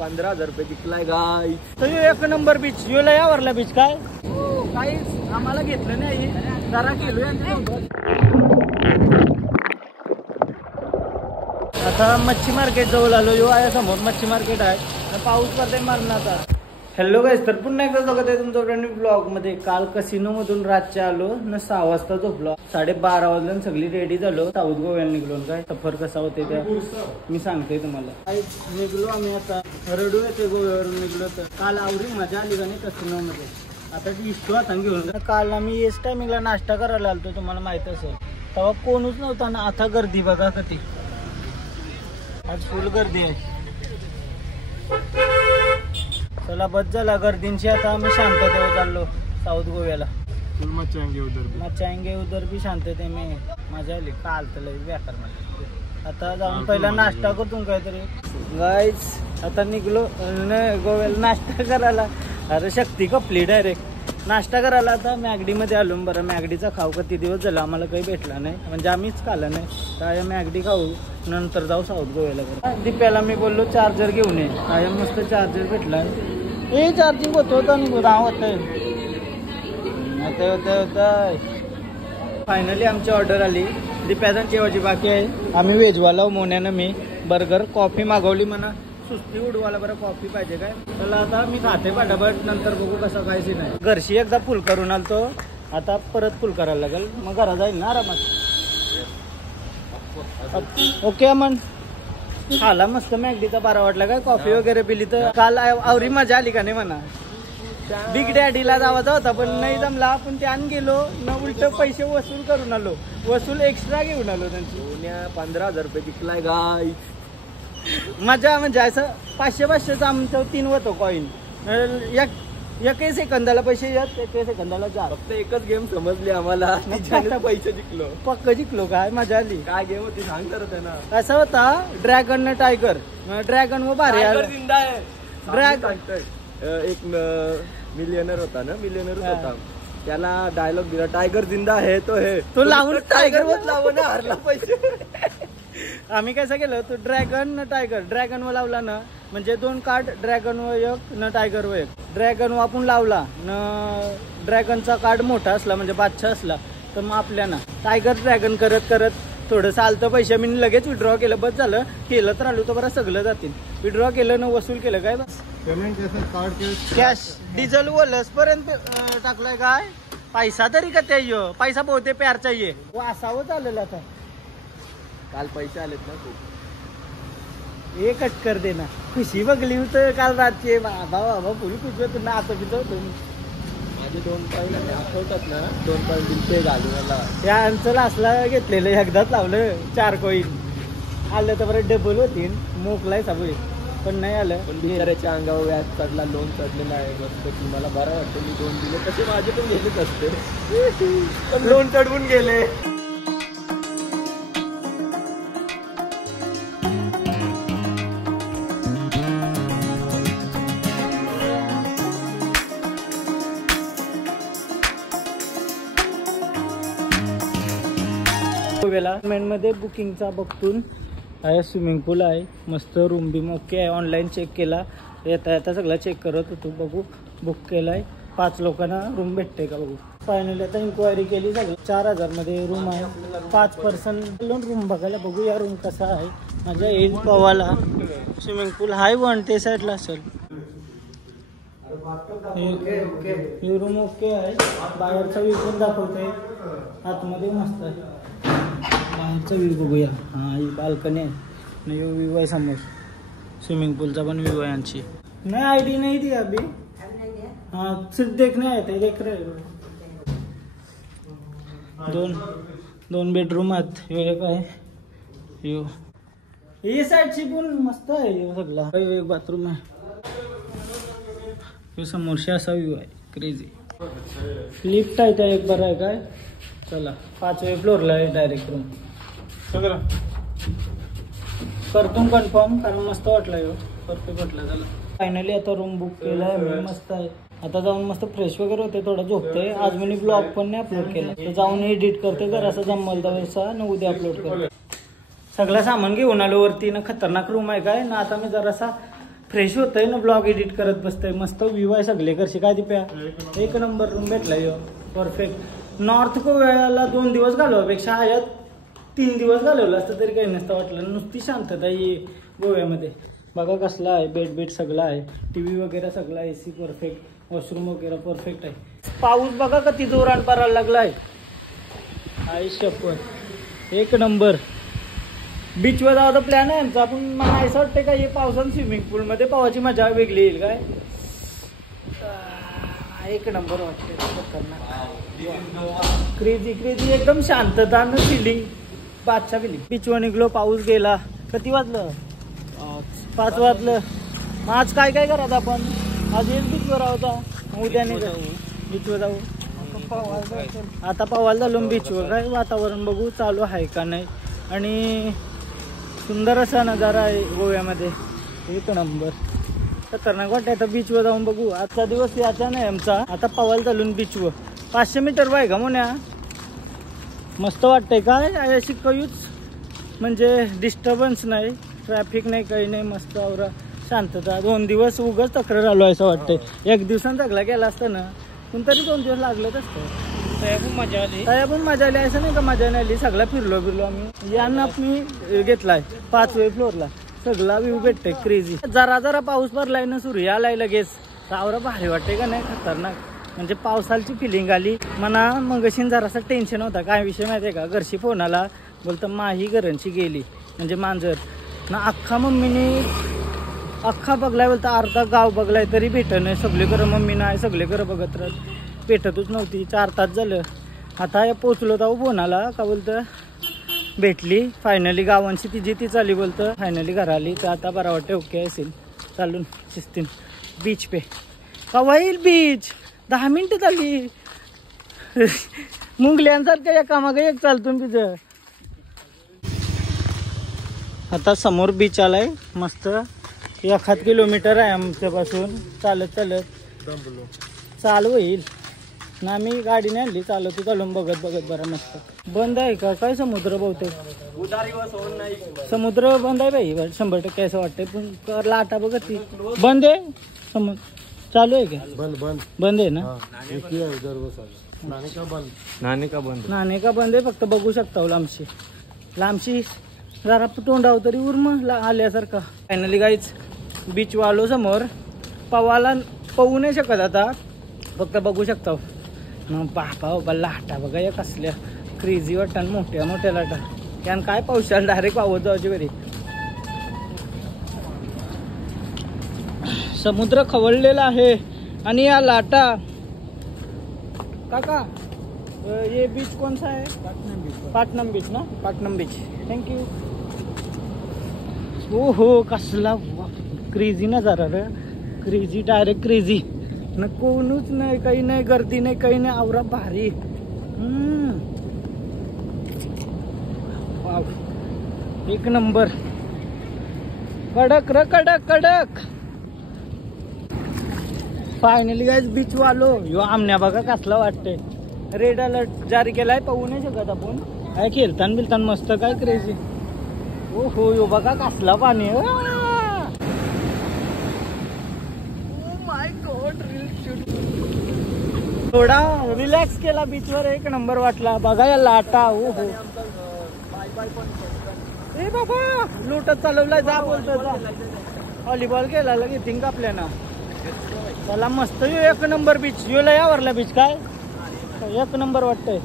15,000 रुपये जिंकलाय गाय. एक number beach योला यावरला beach काय काहीच आम्हाला घेतलं नाही जरा गेलो. आता मच्छी मार्केट जवळ आलो. यो आहे समोर मच्छी मार्केट आहे. पाऊस पडते मारणाचा. हॅलो गाईस, तर पुन्हा एकदा स्वागत आहे तुमचं ब्रँड न्यू ब्लॉग मध्ये. काल कसिनो मधून रातच्या आलो न 6 वाजता झोपलो. 12:30 वाजलं सगळी रेडी झालो. साऊथ गोव्याला निघलो. काय सफर कसा होते त्या मी सांगते तुम्हाला. निघलो आम्ही. आता रडू येते गोव्यावरून निघलो. तर काल आवडी मजा आली का नाही कसिनो मध्ये. आता ती इष्टो आता घेऊन काल आम्ही एस टायमिंगला नाश्ता करायला आलतो. तुम्हाला माहित असेल तेव्हा कोणच नव्हता ना. आता गर्दी बघा कधी. आज फुल गर्दी आहे. चला बस झाला गर्दींची. आता आम्ही शांततेवर चाललो साऊथ गोव्याला. मच्छांगे उदर भी शांतते में मजा आली. काल तर लई बेकार मला. आता जाऊन पहिला नाश्ता करतो काहीतरी. गाईज आता निघलो गोव्याला नाश्ता करायला. अरे शक्ती कपली डायरेक्ट नाश्ता करायला. आता मॅगडी मध्ये आलो. बरं मॅगडीचा खाऊ किती दिवस झाला आम्हाला काही भेटला नाही. म्हणजे आम्हीच खाल्लं नाही. तर मॅगडी खाऊ नंतर जाऊ साऊथ गोव्याला. दीप्याला मी बोललो चार्जर घेऊन ये. कायम मस्त चार्जर भेटला. हे चार्जिंग होतं आणि राव होतं. फायनली आमची ऑर्डर आली. दीप्याचा जेवायची बाकी आहे. आम्ही व्हेजवाला मोन्यानं मी बर्गर कॉफी मागवली. म्हणा सुस्ती उडवायला बरं कॉफी पाहिजे काय. चला आता मी खाते पाठापट. नंतर बघू कसं काय सीन आहे. घरशी एकदा फुल करून आलतो. आता परत फुल करायला लागेल. मग घरा जाईल ना आरामात. ओके अमन खाला मस्त मॅगडीचा बारा वाटला काय. कॉफी वगैरे पिली. तर काल आवरी मजा आली का नाही म्हणा. बिग डॅडीला जावाचा होता पण नाही जमला. आपण त्यान गेलो न उलट पैसे वसूल करून आलो. वसूल एक्स्ट्रा घेऊन आलो त्यांची. 15,000 रुपये जिंकलाय गाय. मजा म्हणजे असं 500-500चं आमचं 3 होतो कॉईन. एकही सेकंदाला पैसे येत. एकही सेकंदाला 4. फक्त एकच गेम समजली आम्हाला. पैसे जिंकलो. पक्क जिंकलो. काय मजा आली. काय गेम होती सांग तर त्यांना. असा होता ड्रॅगन न टायगर. ड्रॅगन व भारी जिंदा आहे. ड्रॅगन एक मिलियनर होता ना. मिलियनर होता. त्याला डायलॉग दिला टायगर जिंदा है तो है. तो लावून टायगर मत लावून हरला पैसे. आम्ही कसं केलं. तो ड्रॅगन न टायगर. ड्रॅगन व लावला ना म्हणजे 2 कार्ड ड्रॅगन व एक न टायगर व एक. ड्रॅगन व आपण लावला न ड्रॅगनचा कार्ड मोठा असला म्हणजे बादशाह असला तर मग आपल्याला टायगर ड्रॅगन करत करत थोडं आलतं पैसे. मी लगेच विड्रॉ केलं. बस झालं. केलं तर आलो तर बरं सगळं जातील. विड्रॉ केलं न वसूल केलं काय बस. पेमेंट कॅश डिझेल वलस पर्यंत टाकलाय काय. पैसा तरी का त्या पैसा बहुते प्यार चाहिए. असावं चालेल. आता काल पैसे आलेत ना खूप. हे कट कर दे ना. खुशी बघली होतं काल रातचे. बाबा फुल खुशी होत ना. आता पितो माझे 2 पॉईंट आठवतात ना. 2 पॉईंट दिलते घालून मला. त्या अंचल असला घेतलेलं एकदाच लावलं 4 कॉईन. आलं तर बरं डबल होतील. मोकलाय सगळे पण नाही आलं. पण बिचाऱ्याच्या अंगावर व्याज चढला. लोन चढलेला आहे. मस्त की मला बरं वाटतं. मी 2 दिले तसे माझे पण गेलेच असते. पण लोन चढवून गेले. मध्ये बुकिंगचा बघतून आहे. स्विमिंग पूल आहे. मस्त रूम बी ओके आहे. ऑनलाईन चेक केला. येता सगळं चेक करत होतो. बघू बुक केलाय. 5 लोकांना रूम भेटते का बघू. फायनली आता इन्क्वायरी केली. सगळं 4,000 मध्ये रूम आहे. 5 पर्सन रूम बघायला. बघू या रूम कसा आहे. माझ्या येईल पवाला. स्विमिंग पूल हाय 1 ते साईडला असेल. ही रूम ओके आहे. बाहेरचा व्ह्यू पण दाखवते. आतमध्ये मस्त आहे. बाहेरचा व्ह्यू बघूया. हा ही बाल्कनी आहे. व्ह्यू आहे समोर. स्विमिंग पूलचा पण व्ह्यू आहे. यांची नाही आयडी नाही दी अभी. हाँ सिर्फ देखने आए थे. देख रहे. 2 बेडरूम आहेत. एक आहे ही साईडची पण मस्त आहे. सगळा एक बाथरूम आहे. समोरशी असा व्ह्यू आहे. क्रेझी. लिफ्ट आहे त्या एक बरं आहे काय. चला 5व्या फ्लोअरला आहे डायरेक्ट रूम. करतो कन्फर्म कारण मस्त वाटला. परफेक्ट वाटला. चला फायनली आता रूम बुक केलाय. मस्त आहे. आता जाऊन मस्त फ्रेश वगैरे होते. थोडं झोपते. आज मी ब्लॉग पण नाही अपलोड केला. तर जाऊन एडिट करते. जर असं जमल तर न उद्या अपलोड करते. सगळं सामान घेऊन आलो वरती ना. खतरनाक रूम आहे काय ना. आता मी जरासा फ्रेश होतंय ना ब्लॉग एडिट करत बसतंय. मस्त व्ह्यू आहे सगळे करशी काय दिप्या. एक नंबर रूम भेटला यो परफेक्ट. नॉर्थ गोव्याला 2 दिवस घालवापेक्षा ह्यात 3 दिवस घालवलं असतं तरी काही नसतं वाटलं. नुसती शांतता ही गोव्यामध्ये. बघा कसला आहे बेड सगळं आहे. टीव्ही वगैरे सगळं आहे. AC perfect. वॉशरूम वगैरे परफेक्ट आहे. पाऊस बघा किती जोरात पडायला लागलाय. एक नंबर. बीचवर जायचा प्लॅन आहे आमचा. आपण मला असं वाटतं का हे पावसानं स्विमिंग पूल मध्ये पावाची मजा वेगळी येईल काय. एक नंबर वाटते. क्रेझी एकदम शांतता न फिलिंग. बादशा फिलिंग. बीचवर निघलो. पाऊस गेला. किती वाजलं? 5 वाजलं. मग आज काय करत आपण? आज एक बीचवर होता. उद्या नाही बीचवर जाऊ. आता पवायला झालो बीचवर. काय वातावरण बघू चालू आहे का नाही. आणि सुंदर असा नजारा आहे गोव्यामध्ये. एक नंबर. खतरनाक वाटायचं. बीचवर जाऊन बघू. आजचा दिवस याचा नाही आमचा. आता पवायला चालून बीचवर. 500 मीटर आहे का मोन्या. मस्त वाटतंय काय. अशी कयूच म्हणजे डिस्टर्बन्स नाही. ट्रॅफिक नाही काही नाही. मस्त आवरा शांतता. 2 दिवस उगाच तक्रार आलो असं वाटतंय. 1 दिवसानं चांगला गेला असतं ना पण तरी 2 दिवस लागलंच असतं. त्या पण मजा आली असं नाही का मजा नाही आली. सगळा फिरलो आम्ही. यांना मी घेतलाय 5व्या फ्लोअरला. सगळा व्ह्यू भेटतोय क्रेझी. जरा पाऊस भरलाय ना सुरू आलाय लगेच. आवरा भारी वाटतंय का नाही. खतरनाक म्हणजे पावसाची फिलिंग आली म्हणा. मगाशी जरासा टेन्शन होता. काय विषय माहितीये का. घरशी फोन आला. बोलतं माही घरांची गेली म्हणजे मांजर ना. अख्खा मम्मीने अख्खा बघलाय. बोलतं अर्धा गाव बघलाय तरी भेट नाही. सगळीकडं मम्मी नाही. सगळीकडं बघत राहत. भेटतच नव्हती. 4 तास झालं. आता पोचलो तर फोन आला का बोलतं भेटली फायनली. गावांची तिची ती चाली बोलतं फायनली घरा आली. तर आता बरा वाटतं. ओके असेल चालून 16 बीच पे. कवा येईल बीच. 10 मिनिटं झाली. मुंगल्यांसारखं या कामागे एक चालतो तिथं. आता समोर बीच आलाय मस्त. 1 किलोमीटर आहे आमच्यापासून. चालत चालू होईल ना. मी गाडीने आणली. चालून बघत बरं मस्त. बंद आहे का काय समुद्र बहुतेक. समुद्र बंद आहे बाई. 100% असं वाटतंय. पण लाटा बघत ती बंद आहे. समुद्र चालू आहे का. बंद आहे ना. नाणे का बंद आहे. फक्त बघू शकता लांबशी जरा तोंडाव तरी उर्म आल्यासारखा. फायनली गाईच बीच आलो समोर. पवू नाही शकत आता. फक्त बघू शकता. बाबा लाटा बघा या कसल्या क्रेझी वाटतात. मोठ्या लाटा. त्यानं काय पावसाला डायरेक्ट पावत जायची बरी. समुद्र खवळलेला आहे आणि या लाटा. काका ये बीच कौन सा है. पाटनम बीच ना. पाटनम बीच. थँक्यू. हो हो कसला क्रेझी नजारा रे. Crazy direct crazy. न कोणूच नाही काही नाही. गर्दी नाही काही नाही. आवरा भारी. एक नंबर. कडक कडक. फायनली गाइस बीच वालो. यो आमन्या बघा कसला वाटतंय. रेड अलर्ट जारी केलाय. पाहू नाही शकत आपण. काय खेळताना मस्त काय क्रेझी. ओ हो यो बघा कसला पाणी. थोडा रिलॅक्स केला बीचवर. एक नंबर वाटला. बघा या लाटा. हो ए बाबा लुटत चालवलाय. जा बोलतो व्हॉलीबॉल केला घेतीन का आपल्याला. चला मस्त. एक नंबर बीच. यो लय आवरला बीच. काय एक नंबर वाटतंय.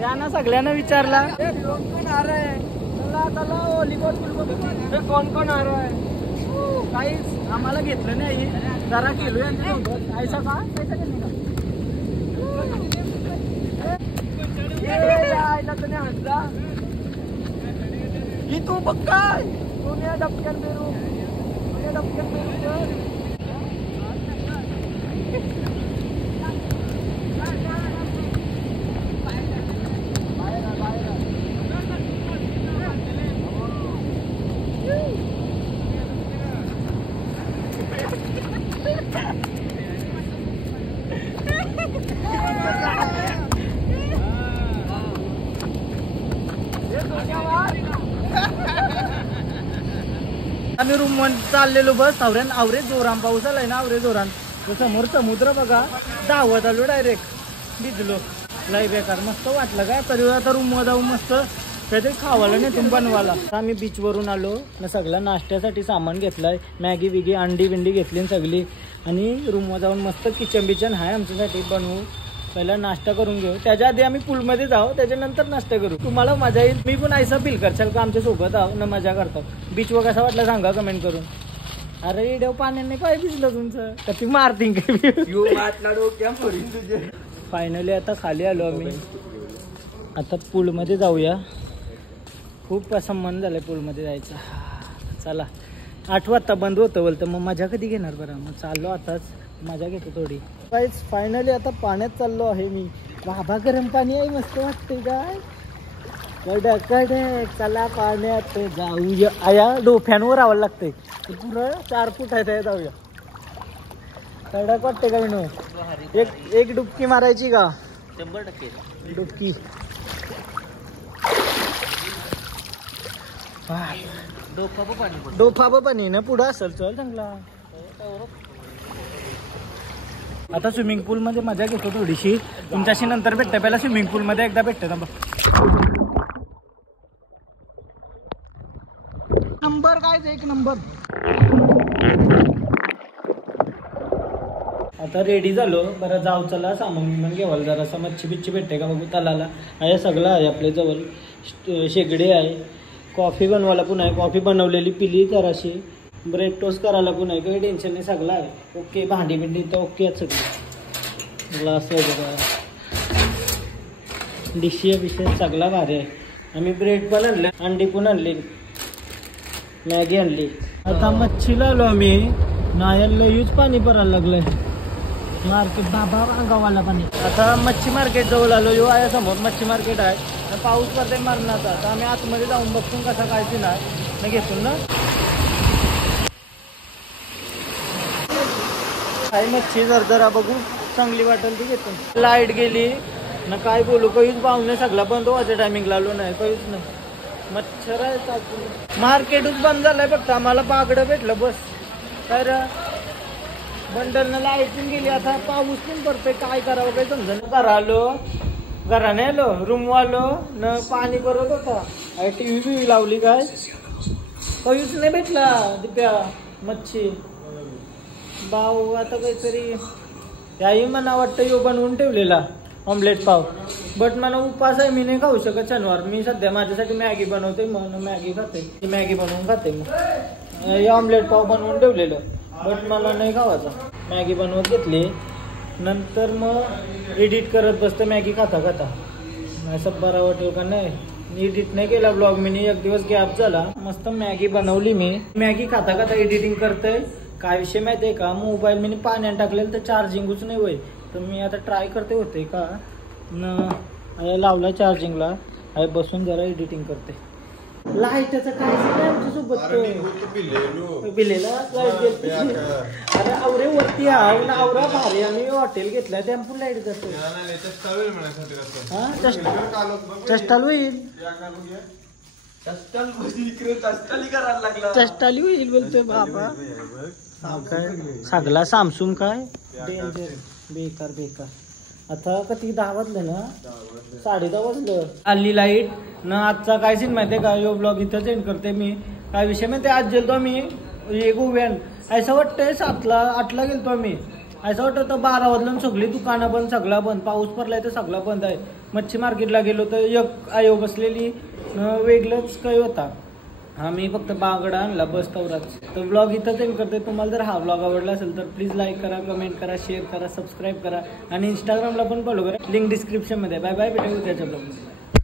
यांना सगळ्यांना विचारला कोण आ रहा है. चला व्हॉलीबॉल कोण आ रहा है. काहीच आम्हाला घेतलं नाही. जरा केलो यांच्यासोबत. ऐसा का हसला ही तू बघ काय. डबक्यान पेरू आम्ही रूम वर चाललेलो बस आवरे जोरान पाऊस आलाय ना आवरे जोरान. समोर समुद्र बघा धावत आलो डायरेक्ट भिजलो लय बेकार मस्त वाटलं काय. तरी आता रूम वर जाऊन मस्त काहीतरी खावायला नाही तुम्ही बनवायला. आम्ही बीच वरून आलो ना सगळा नाश्त्यासाठी सामान घेतलाय. मॅगी बिगी अंडी बिंडी घेतली सगळी आणि रूम वर जाऊन मस्त किचन बिचन आहे आमच्यासाठी बनवू. पहिला नाश्ता करून घेऊ त्याच्या आधी आम्ही पूलमध्ये जाऊ त्याच्यानंतर नाश्ता करू. तुम्हाला मजा येईल. मी पण ऐसा फील करशाल का आमच्या सोबत आहो ना मजा करतो. बीच वर कसा वाटला सांगा कमेंट करून. अरे इडव पाण्याने पाय भिजलं तुमचं तर ती मारतीन तुझे. फायनली आता खाली आलो आम्ही. आता पूलमध्ये जाऊया. खूप असं मन झालंय पूलमध्ये जायचं. चला 8 वाजता बंद होतं बोलतं मग मजा कधी घेणार बरं. मग चाललो आताच मजा घेतो थोडी. काहीच फायनली आता पाण्यात चाललो आहे मी. बाबा गरम पाणी आहे मस्त वाटते काय. कडक कडक चला पाण्यात जाऊया. आया डोफ्यांवर राहावं लागतंय पुरं 4 फूट आहे जाऊया. कडक वाटते का विनो. एक डुबकी मारायची का 100% डुबकी. डोफा पाणी ना पुढं असेल चल चांगला. आता स्विमिंग पूल मध्ये मजा घेतो थोडीशी. तुमच्याशी नंतर भेटते. पहिला स्विमिंग पूल मध्ये एकदा भेटते ना. नंबर काय 1 नंबर. आता रेडी झालो बरं जाऊ. चला सामान घेवाल जरासा. मच्छी बिच्छी भेटते का बघू तलाला. आहे सगळं आहे आपल्या जवळ. शेगडी आहे. कॉफी बनवायला पण आहे. कॉफी बनवलेली पिली जराशी. ब्रेक टोस्ट करायला पण आहे. काही टेन्शन नाही सगळं आहे ओके. भांडी बिंडी तर ओके आहेत सगळं. ग्लास वगैरे डिशिया बिशिया सगळा भारी आहे. आम्ही ब्रेड पण आणले अंडी पण आणली मॅगी आणली. आता मच्छीला आलो आम्ही. नायाला यूज पाणी भरायला लागलंय मार्केट. बाबा गावाला पाणी. आता मच्छी मार्केट जवळ आलो. यो आहे समोर मच्छी मार्केट आहे. पाऊस पडते मरणाचा. आता आम्ही आतमध्ये जाऊन बघतो कसा काय पिणार नाही घेतो ना. काय मच्छी जरा बघू चांगली वाटेल ती घेतो. लाईट गेली ना काय बोलू. काहीच पाहुणे सगळा बंद व्हायच्या टायमिंगला आलो नाही. काहीच नाही. मच्छर आहे. मार्केटच बंद झालंय फक्त आम्हाला बागडं भेटलं बस. तर बंडलनं लाईट पण गेली. आता पाऊस पण पडतोय काय करावं काही समजा. घरा आलो घराने आलो रूम आलो न पाणी भरत होता. टीव्ही बिव्ही लावली काय काहीच नाही भेटला. दिप्या मच्छी भाऊ आता काहीतरी त्याही मला वाटतं यो बनवून ठेवलेला ऑमलेट पाव. बट मला उपास आहे मी नाही खाऊ शकत शनिवार. मी सध्या माझ्यासाठी मॅगी बनवते म्हणून मॅगी खाते. मॅगी बनवून खाते. मग हे ऑमलेट पाव बनवून ठेवलेलं बट मला नाही खावायचा. मॅगी बनवत घेतली नंतर मग एडिट करत बसतं मॅगी खाता असं बरं वाटेल का नाही. एडिट नाही केला ब्लॉग मी. 1 दिवस गॅप झाला. मस्त मॅगी बनवली मी. मॅगी खाता एडिटिंग करतोय. काय विषय माहितीये का मोबाईल मी पाण्यात टाकलेलं तर चार्जिंगच नाही होय. तर मी आता ट्राय करते होते का न लावला चार्जिंगला. बसून जरा एडिटिंग करते. लाईटचं काय आमच्यासोबत बिलेला लाईट. अरे आवरे वरती आवरा भारी. आम्ही हॉटेल घेतलंय त्यामुळे लाईट जातो. चष्टाल होईल. चष्टाली होईल बोलतोय बाबा. काय सगळा सामसून काय डेंजर बेकार. आता कधी 10 वाजले ना 10:30 वाजलं. आली लाईट ना. आजचा काय सीन माहितीये का. यो ब्लॉग इथंच एंड करते मी. काय विषय माहिती आज गेलतो मी गोव्यान. असं वाटतंय 7-8 गेलतो आम्ही. असं वाटतं 12 वाजलं सगळी दुकानं बंद सगळं बंद. पाऊस पडलाय तर सगळं बंद आहे. मच्छी मार्केटला गेलो तर एक आयो बसलेली वेगळंच काही होता. हा मी फक्त बागडा आणला बस तवराच. तर ब्लॉग इथंच एंड करते. तुम्हाला जर हा ब्लॉग आवडला असेल तर प्लीज लाईक करा कमेंट करा शेअर करा सबस्क्राईब करा आणि इंस्टाग्रामला पण फॉलो करा. लिंक डिस्क्रिप्शनमध्ये. बाय बाय भेटू त्याच्या ब्लॉगमध्ये.